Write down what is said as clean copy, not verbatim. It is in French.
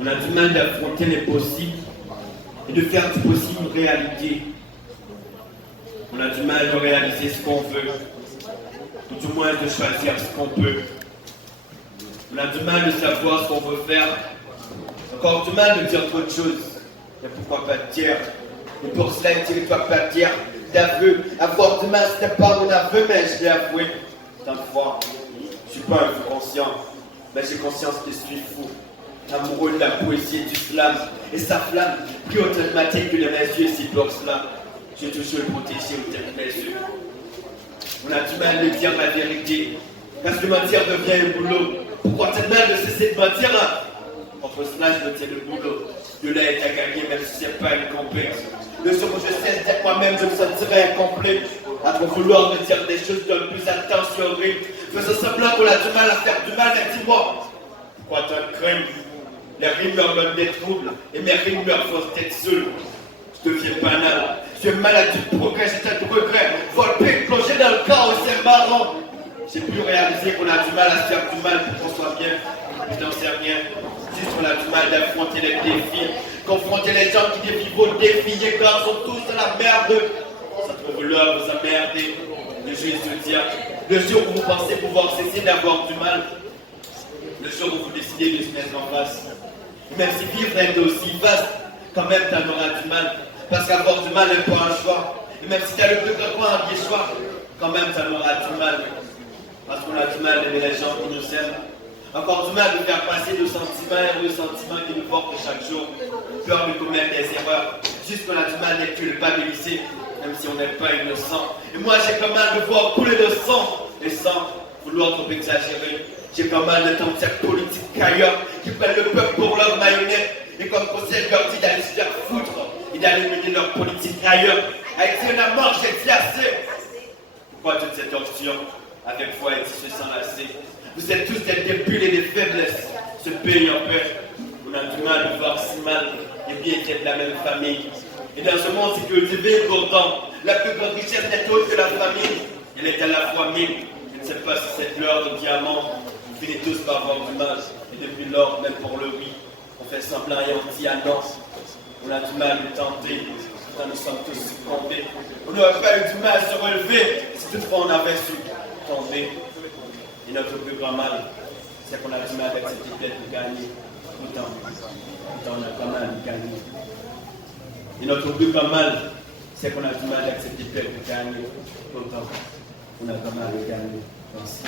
On a du mal d'affronter les possibles et de faire du possible une réalité. On a du mal de réaliser ce qu'on veut, ou du moins de choisir ce qu'on peut. On a du mal de savoir ce qu'on veut faire, encore du mal de dire autre chose. Mais pourquoi pas te dire? Et pour cela, il ne doit pas dire d'aveu. Avoir du mal, ce n'est pas mon aveu, mais je l'ai avoué. Tant de fois, je ne suis pas un fou conscient, mais j'ai conscience que je suis fou. Amoureux de la poésie et du slam, et sa flamme, plus automatique que les yeux, c'est pour cela. J'ai toujours le protégé au tête de mes yeux. On a du mal de dire la vérité, parce que mentir devient un boulot. Pourquoi t'as mal de cesser de mentir hein? Entre cela, je me tiens le boulot. De là est à gagner, même si c'est pas une compète. Le jour où je cesse d'être moi-même, je me sentirai incomplet. À trop vouloir me dire des choses donne plus attention aux rimes. Faisant semblant qu'on a du mal à faire du mal, mais dis-moi, pourquoi t'as un crime? Les rimes leur donnent des troubles, et mes rimes leur font d'être seul. Je deviens banal, je suis malade du progrès, j'ai tant de regrets. Volper, plonger dans le chaos, c'est marrant. J'ai pu réaliser qu'on a du mal à se faire du mal pour qu'on soit bien. Je n'en sais rien. Juste qu'on a du mal d'affronter les défis. Confronter les gens qui défient vos défis. Les gars sont tous dans la merde. Ça trouve l'heure vous emmerder. Le jour se dire. Le jour où vous pensez pouvoir cesser d'avoir du mal. Le jour où vous décidez de se mettre en face. Même si vivre est aussi vaste, quand même t'en auras du mal. Parce qu'avoir du mal n'est pas un choix. Et même si t'as le plus grand point à choix, quand même t'en auras du mal. Parce qu'on a du mal d'aimer les gens qui nous aiment. Encore du mal de faire passer de sentiments et de sentiments qui nous portent chaque jour. Peur de commettre des erreurs. Juste qu'on a du mal d'être culpabilisé, même si on n'est pas innocent. Et moi j'ai pas mal de voir couler le sang. Et sans vouloir trop exagérer. J'ai pas mal de tentatives politiques qu'ailleurs qui prennent le peuple pour leur marionnette. Et comme conseil leur dit d'aller se faire foutre et d'aller mener leur politique ailleurs. Avec la mort, j'ai dit assez. Pourquoi toute cette torture? Avec foi et se s'enlacer. Vous êtes tous des débiles et des faiblesses. Ce pays en paix. On a du mal de voir si mal et bien être de la même famille. Et dans ce monde sécurisé, pourtant, la plus grande richesse n'est autre que la famille. Elle est à la fois mille. Je ne sais pas si cette l'heure de diamant. Vous finissez tous par avoir du mal. Et depuis lors, même pour le oui, on fait semblant et on dit ah non. On a du mal de tenter. Quand nous sommes tous succombés. On n'aurait pas eu du mal à se relever si toutefois on avait su tomber. Et notre plus grand mal, c'est qu'on a du mal avec cette idée de gagner. Pourtant, on a quand même gagné. Et notre plus grand mal, c'est qu'on a du mal avec cette idée de gagner. Pourtant, on a quand même gagné. Merci.